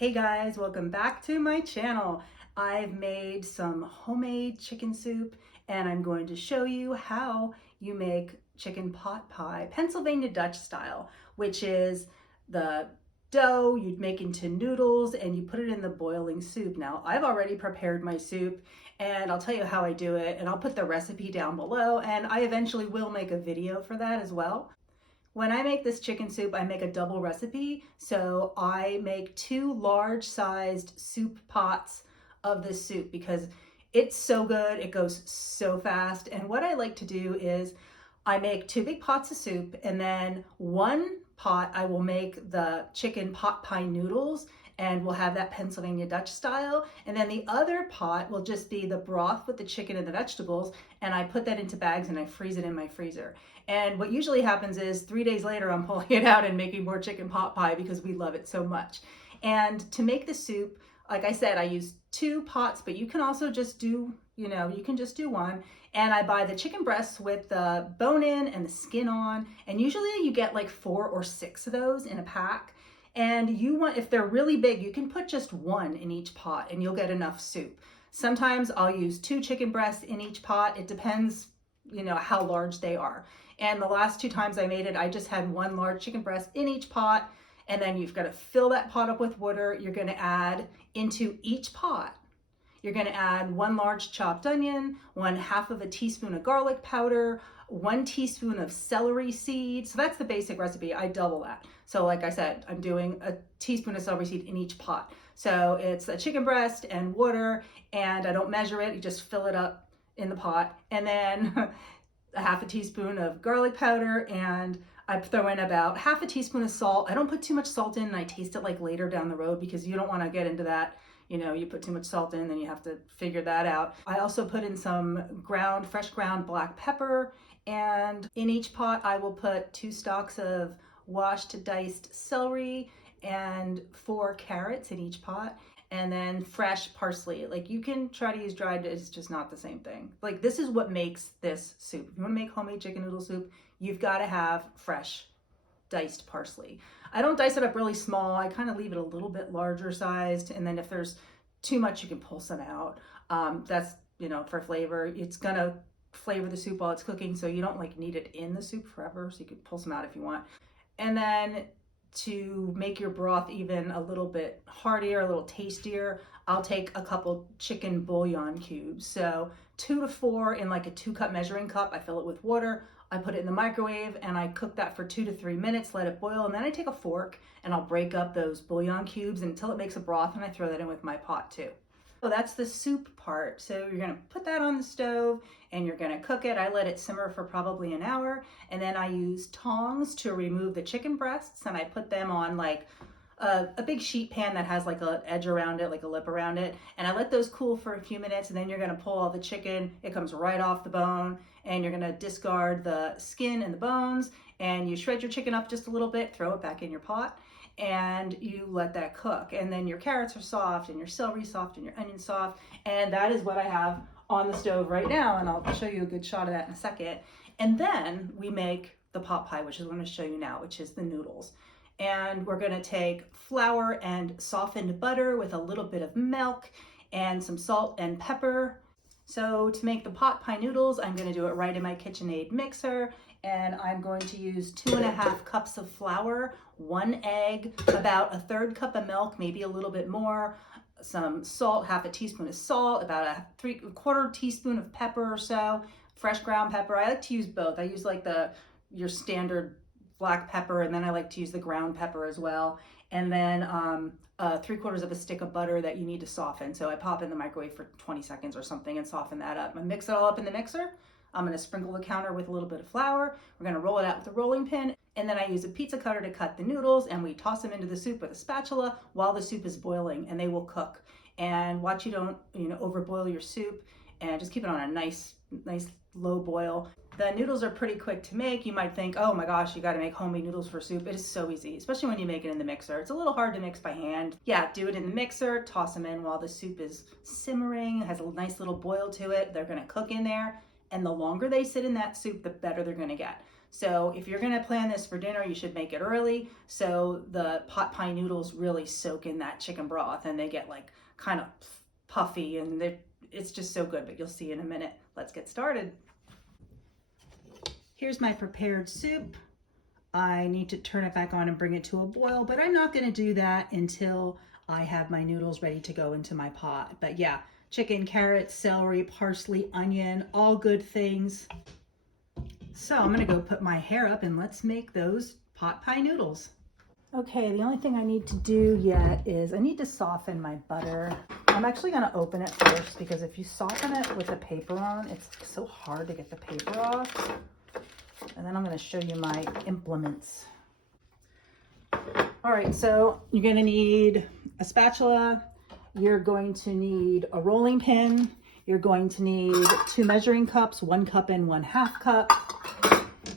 Hey guys, welcome back to my channel. I've made some homemade chicken soup and I'm going to show you how you make chicken pot pie, Pennsylvania Dutch style, which is the dough you'd make into noodles and you put it in the boiling soup. Now, I've already prepared my soup and I'll tell you how I do it and I'll put the recipe down below, and I eventually will make a video for that as well. When I make this chicken soup, I make a double recipe. So I make two large sized soup pots of this soup because it's so good. It goes so fast. And what I like to do is I make two big pots of soup, and then one pot I will make the chicken pot pie noodles, and we'll have that Pennsylvania Dutch style. And then the other pot will just be the broth with the chicken and the vegetables. And I put that into bags and I freeze it in my freezer. And what usually happens is 3 days later, I'm pulling it out and making more chicken pot pie because we love it so much. And to make the soup, like I said, I use two pots, but you can also just do, you can just do one. And I buy the chicken breasts with the bone in and the skin on. And usually you get like 4 or 6 of those in a pack. And you want, if they're really big, you can put just one in each pot and you'll get enough soup. Sometimes I'll use 2 chicken breasts in each pot. It depends, how large they are. And the last 2 times I made it, I just had 1 large chicken breast in each pot. And then you've got to fill that pot up with water. You're going to add into each pot, you're going to add 1 large chopped onion, 1/2 teaspoon of garlic powder, 1 teaspoon of celery seeds. So that's the basic recipe. I double that. So like I said, I'm doing a teaspoon of celery seed in each pot. So it's a chicken breast and water, and I don't measure it. You just fill it up in the pot. And then 1/2 teaspoon of garlic powder, and I throw in about 1/2 teaspoon of salt. I don't put too much salt in, and I taste it like later down the road because you don't want to get into that. You put too much salt in, then you have to figure that out. I also put in some fresh ground black pepper, and in each pot I will put 2 stalks of washed diced celery and 4 carrots in each pot, and then fresh parsley. Like, you can try to use dried, it's just not the same thing. Like, this is what makes this soup. If you want to make homemade chicken noodle soup, you've got to have fresh diced parsley. I don't dice it up really small. I kind of leave it a little bit larger sized, and then if there's too much, you can pull some out. That's, for flavor. It's gonna flavor the soup while it's cooking, so you don't like need it in the soup forever, so you can pull some out if you want. And then to make your broth even a little bit heartier, a little tastier, I'll take a couple chicken bouillon cubes. So 2 to 4 in like a 2-cup measuring cup. I fill it with water. I put it in the microwave and I cook that for 2 to 3 minutes, let it boil, and then I take a fork and I'll break up those bouillon cubes until it makes a broth, and I throw that in with my pot too. So that's the soup part. So you're gonna put that on the stove and you're gonna cook it. I let it simmer for probably an hour, and then I use tongs to remove the chicken breasts, and I put them on like a big sheet pan that has like an edge around it, like a lip around it, and I let those cool for a few minutes, and then you're gonna pull all the chicken. It comes right off the bone, and you're gonna discard the skin and the bones, and you shred your chicken up just a little bit, throw it back in your pot, and you let that cook. And then your carrots are soft and your celery soft and your onion soft, and that is what I have on the stove right now, and I'll show you a good shot of that in a second. And then we make the pot pie, which is what I'm going to show you now, which is the noodles. And we're going to take flour and softened butter with a little bit of milk and some salt and pepper. So to make the pot pie noodles, I'm going to do it right in my KitchenAid mixer, and I'm going to use 2.5 cups of flour, 1 egg, about 1/3 cup of milk, maybe a little bit more, some salt, 1/2 teaspoon of salt, about a 3/4 teaspoon of pepper or so, fresh ground pepper. I like to use both. I use like your standard black pepper, and then I like to use the ground pepper as well. And then 3/4 of a stick of butter that you need to soften. So I pop in the microwave for 20 seconds or something and soften that up. I mix it all up in the mixer. I'm going to sprinkle the counter with a little bit of flour. We're going to roll it out with a rolling pin, and then I use a pizza cutter to cut the noodles, and we toss them into the soup with a spatula while the soup is boiling, and they will cook. And watch you don't, overboil your soup, and just keep it on a nice low boil. The noodles are pretty quick to make. You might think, oh my gosh, you got to make homemade noodles for soup. It is so easy, especially when you make it in the mixer. It's a little hard to mix by hand. Yeah, do it in the mixer, toss them in while the soup is simmering. It has a nice little boil to it. They're going to cook in there, and the longer they sit in that soup, the better they're going to get. So if you're gonna plan this for dinner, you should make it early so the pot pie noodles really soak in that chicken broth and they get like kind of puffy, and it's just so good, but you'll see in a minute. Let's get started. Here's my prepared soup. I need to turn it back on and bring it to a boil, but I'm not gonna do that until I have my noodles ready to go into my pot. But yeah, chicken, carrots, celery, parsley, onion, all good things. So I'm gonna go put my hair up and let's make those pot pie noodles. Okay, the only thing I need to do yet is I need to soften my butter. I'm actually gonna open it first because if you soften it with the paper on, it's so hard to get the paper off. And then I'm gonna show you my implements. All right, so you're gonna need a spatula. You're going to need a rolling pin. You're going to need 2 measuring cups, 1 cup and 1/2 cup.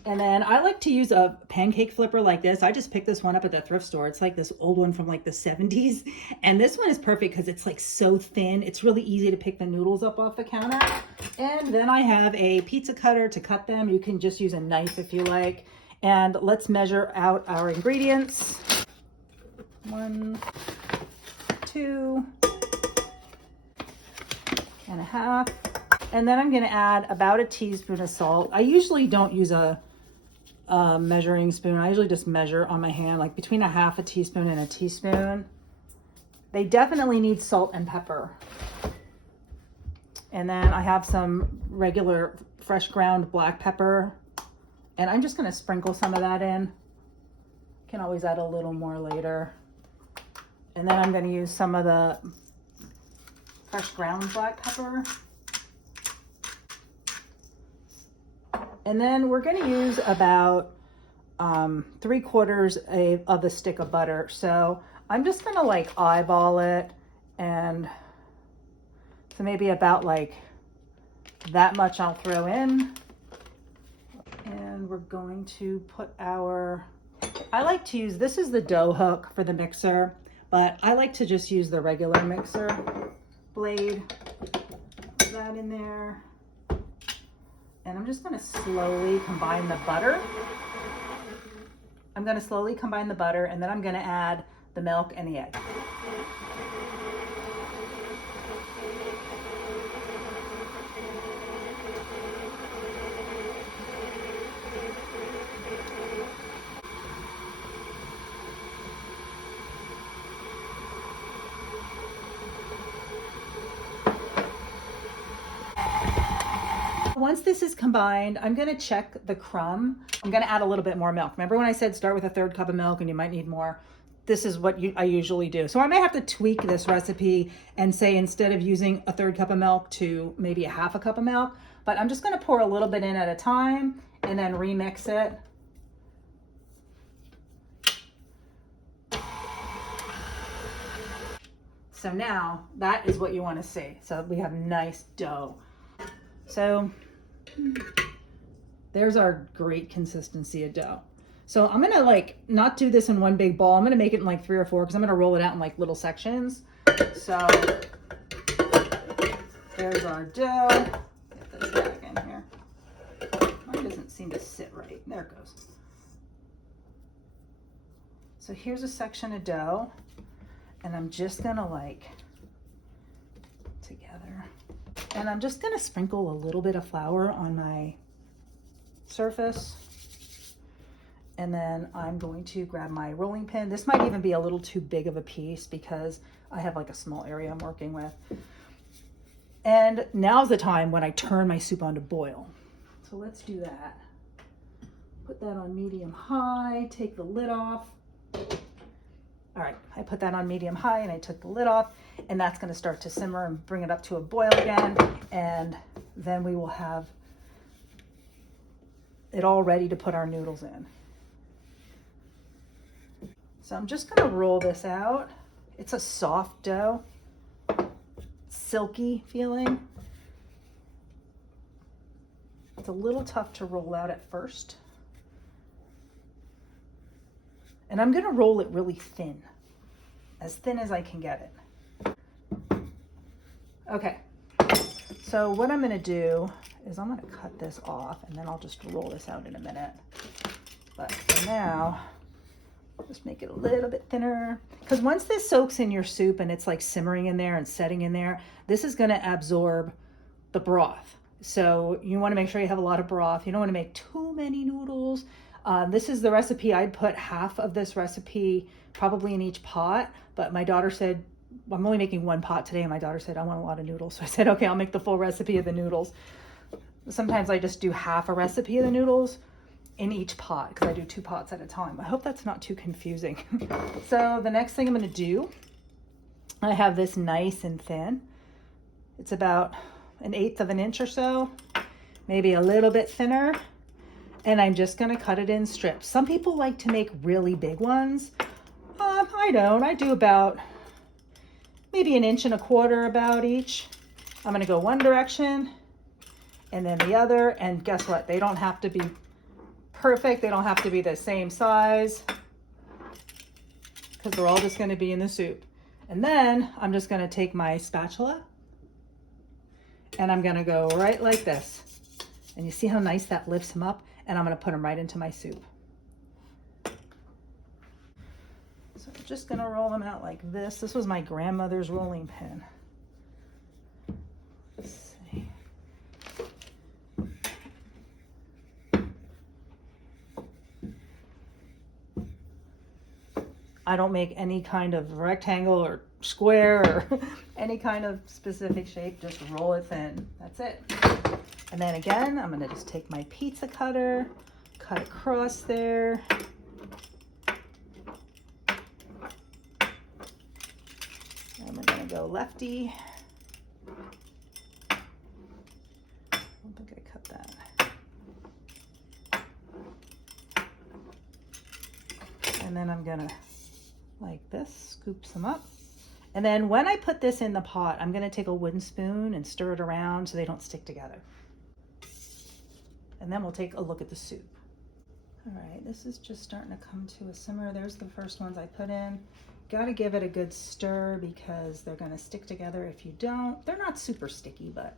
And then I like to use a pancake flipper like this. I just picked this one up at the thrift store. It's like this old one from like the 70s. And this one is perfect because it's like so thin. It's really easy to pick the noodles up off the counter. And then I have a pizza cutter to cut them. You can just use a knife if you like. And let's measure out our ingredients. 1, 2 and a half. And then I'm gonna add about a teaspoon of salt. I usually don't use a measuring spoon. I usually just measure on my hand, like between a 1/2 teaspoon and a teaspoon. They definitely need salt and pepper. And then I have some regular fresh ground black pepper. And I'm just gonna sprinkle some of that in. Can always add a little more later. And then I'm gonna use some of the fresh ground black pepper. And then we're going to use about 3/4 of a stick of butter. So I'm just going to like eyeball it, and so maybe about like that much I'll throw in. And we're going to put I like to use, this is the dough hook for the mixer, but I like to just use the regular mixer blade. Put that in there. And I'm just going to slowly combine the butter. I'm going to slowly combine the butter, and then I'm going to add the milk and the egg. Once this is combined, I'm gonna check the crumb. I'm gonna add a little bit more milk. Remember when I said start with a 1/3 cup of milk and you might need more? This is what I usually do. So I may have to tweak this recipe and say instead of using a 1/3 cup of milk to maybe a 1/2 cup of milk, but I'm just gonna pour a little bit in at a time and then remix it. So now that is what you wanna see. So we have nice dough. So there's our great consistency of dough. So I'm gonna like not do this in one big ball. I'm gonna make it in like 3 or 4 because I'm gonna roll it out in like little sections. So there's our dough. Get this back in here. Mine doesn't seem to sit right. There it goes. So here's a section of dough, and I'm just gonna like together. And I'm just gonna sprinkle a little bit of flour on my surface. And then I'm going to grab my rolling pin. This might even be a little too big of a piece because I have like a small area I'm working with. And now's the time when I turn my soup on to boil. So let's do that. Put that on medium high, take the lid off. All right, I put that on medium high and I took the lid off, and that's gonna start to simmer and bring it up to a boil again. And then we will have it all ready to put our noodles in. So I'm just gonna roll this out. It's a soft dough, silky feeling. It's a little tough to roll out at first. And I'm gonna roll it really thin as I can get it. Okay, so what I'm gonna do is I'm gonna cut this off and then I'll just roll this out in a minute. But for now, just make it a little bit thinner. Because once this soaks in your soup and it's like simmering in there and setting in there, this is gonna absorb the broth. So you wanna make sure you have a lot of broth. You don't wanna make too many noodles. This is the recipe. I'd put half of this recipe probably in each pot, but my daughter said, I'm only making one pot today, and my daughter said, I want a lot of noodles. So I said, okay, I'll make the full recipe of the noodles. Sometimes I just do half a recipe of the noodles in each pot because I do 2 pots at a time. I hope that's not too confusing. So the next thing I'm going to do, I have this nice and thin. It's about 1/8 of an inch or so, maybe a little bit thinner. And I'm just going to cut it in strips. Some people like to make really big ones. I don't. I do about maybe 1 1/4 inches about each. I'm going to go one direction and then the other. And guess what? They don't have to be perfect. They don't have to be the same size because they're all just going to be in the soup. And then I'm just going to take my spatula and I'm going to go right like this. And you see how nice that lifts them up? And I'm going to put them right into my soup. So I'm just going to roll them out like this. This was my grandmother's rolling pin. Let's see. I don't make any kind of rectangle or square or any kind of specific shape. Just roll it thin. That's it. And then again, I'm gonna just take my pizza cutter, cut across there. And we're gonna go lefty. I don't think I cut that. And then I'm gonna, like this, scoop some up. And then when I put this in the pot, I'm gonna take a wooden spoon and stir it around so they don't stick together. And then we'll take a look at the soup. All right, this is just starting to come to a simmer. There's the first ones I put in. Got to give it a good stir because they're going to stick together if you don't. They're not super sticky, but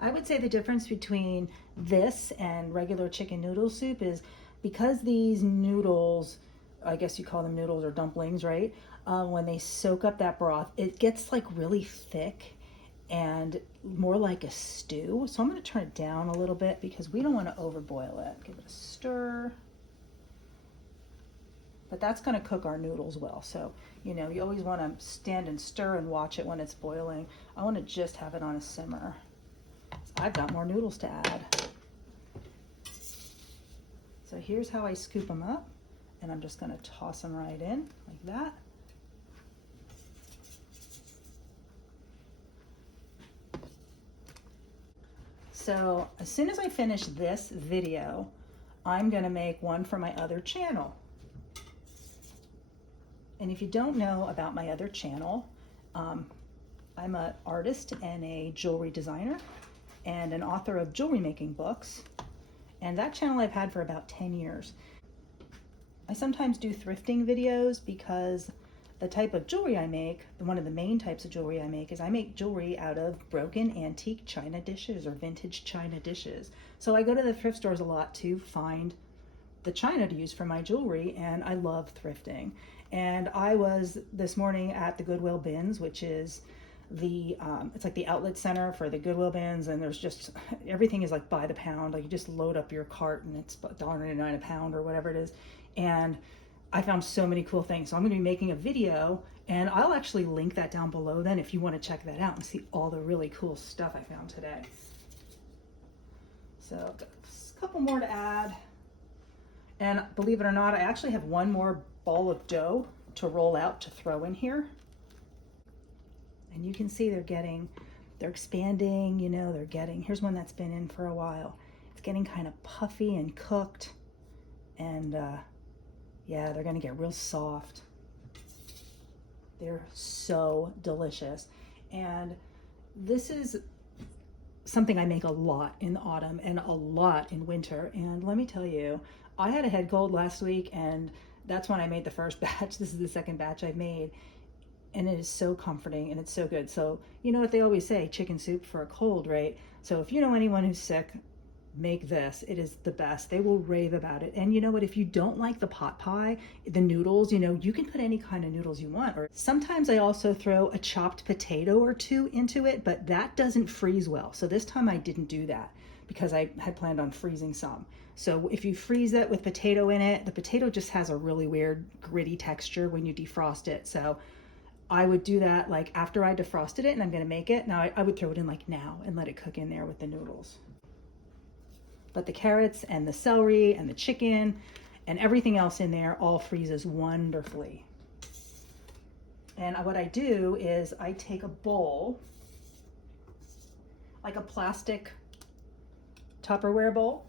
I would say the difference between this and regular chicken noodle soup is because these noodles, I guess you call them noodles or dumplings, right? When they soak up that broth, it gets like really thick and more like a stew. So I'm going to turn it down a little bit because we don't want to overboil it. Give it a stir. But that's going to cook our noodles well. So, you know, you always want to stand and stir and watch it when it's boiling. I want to just have it on a simmer. So I've got more noodles to add. So here's how I scoop them up. And I'm just going to toss them right in like that. So as soon as I finish this video, I'm going to make one for my other channel. And if you don't know about my other channel, I'm an artist and a jewelry designer and an author of jewelry making books. And that channel I've had for about 10 years. I sometimes do thrifting videos because the type of jewelry I make, one of the main types of jewelry I make is I make jewelry out of broken antique china dishes or vintage china dishes. So I go to the thrift stores a lot to find the china to use for my jewelry, and I love thrifting. And I was this morning at the Goodwill bins, which is the, it's like the outlet center for the Goodwill bins, and there's just, everything is like by the pound. Like you just load up your cart and it's $1.99 a pound or whatever it is. And I found so many cool things. So I'm going to be making a video, and I'll actually link that down below then if you want to check that out and see all the really cool stuff I found today. So I've got a couple more to add. And believe it or not, I actually have one more ball of dough to roll out to throw in here. And you can see they're expanding, you know, here's one that's been in for a while. It's getting kind of puffy and cooked. And yeah, they're gonna get real soft. They're so delicious. And this is something I make a lot in the autumn and a lot in winter. And let me tell you, I had a head cold last week, and that's when I made the first batch. This is the second batch I've made. and it is so comforting and it's so good. So you know what they always say, chicken soup for a cold, right? So if you know anyone who's sick, make this. It is the best. They will rave about it. And you know what, if you don't like the pot pie, the noodles, you know, you can put any kind of noodles you want. Or sometimes I also throw a chopped potato or two into it, but that doesn't freeze well. So this time I didn't do that because I had planned on freezing some. So if you freeze it with potato in it, the potato just has a really weird gritty texture when you defrost it. So I would do that like after I defrosted it and I'm gonna make it. Now I would throw it in like now and let it cook in there with the noodles. But the carrots and the celery and the chicken and everything else in there all freezes wonderfully. And what I do is I take a bowl, like a plastic Tupperware bowl,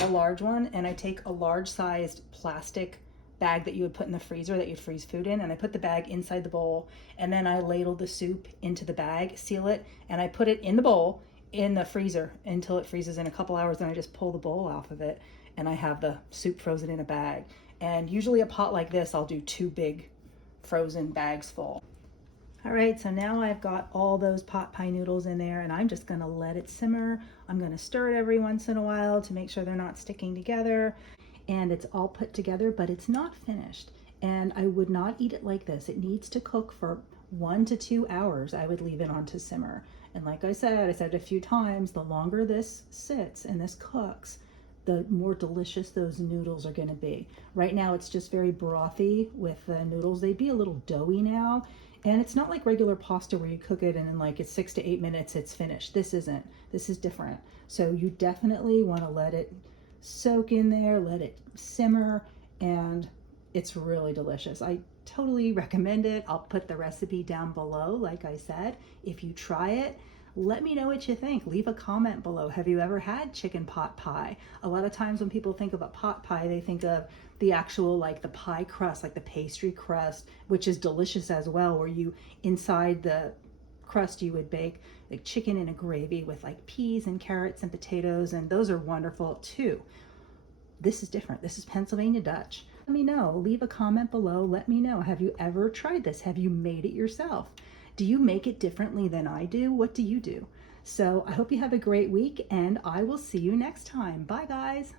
a large one, and I take a large sized plastic bag that you would put in the freezer that you'd freeze food in, and I put the bag inside the bowl, and then I ladle the soup into the bag, seal it, and I put it in the bowl in the freezer until it freezes in a couple hours. Then I just pull the bowl off of it and I have the soup frozen in a bag. And usually a pot like this, I'll do 2 big frozen bags full. All right, so now I've got all those pot pie noodles in there and I'm just gonna let it simmer. I'm gonna stir it every once in a while to make sure they're not sticking together. And it's all put together, but it's not finished. And I would not eat it like this. It needs to cook for 1 to 2 hours. I would leave it on to simmer. And like I said it a few times, the longer this sits and this cooks, the more delicious those noodles are gonna be. Right now it's just very brothy with the noodles. They'd be a little doughy now. And it's not like regular pasta where you cook it and in like it's 6 to 8 minutes it's finished. This isn't. This is different. So you definitely wanna let it soak in there, let it simmer, and it's really delicious. I totally recommend it. I'll put the recipe down below, like I said. If you try it, let me know what you think. Leave a comment below. Have you ever had chicken pot pie? A lot of times when people think of a pot pie, they think of the actual, like the pie crust, like the pastry crust, which is delicious as well, where you, inside the crust, you would bake like chicken in a gravy with like peas and carrots and potatoes, and those are wonderful too. This is different. This is Pennsylvania Dutch. Let me know. Leave a comment below. Let me know. Have you ever tried this? Have you made it yourself? Do you make it differently than I do? What do you do? So I hope you have a great week and I will see you next time. Bye guys.